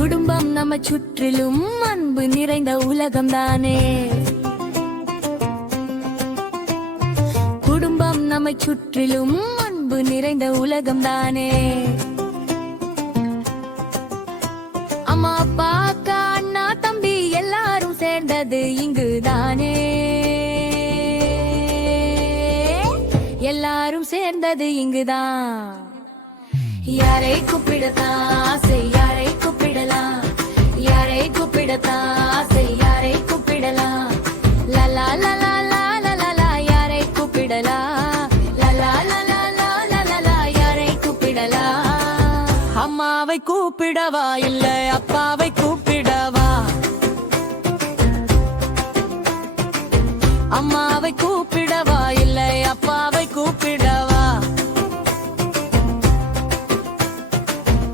குடும்பம் நம்ம சுற்றிலும் அன்பு நிறைந்த உலகம்தானே. குடும்பம் நம்மை சுற்றிலும் அன்பு நிறைந்த உலகம்தானே. அம்மா அப்பா அக்கா அண்ணா தம்பி எல்லாரும் சேர்ந்தது இங்குதானே. எல்லாரும் சேர்ந்தது இங்குதான். யாரை கூப்பிடத்தான் ஆசை, யாரை கூப்பிடலாம், யாரை கூப்பிடத்தான் ஆசை, யாரை கூப்பிடலாம். லலா லலா லலா யாரை கூப்பிடலாம், லலா லலா லலா யாரை கூப்பிடலாம். அம்மாவை கூப்பிடவா இல்ல அப்பாவை கூப்பிடவா, அம்மாவை கூப்பிட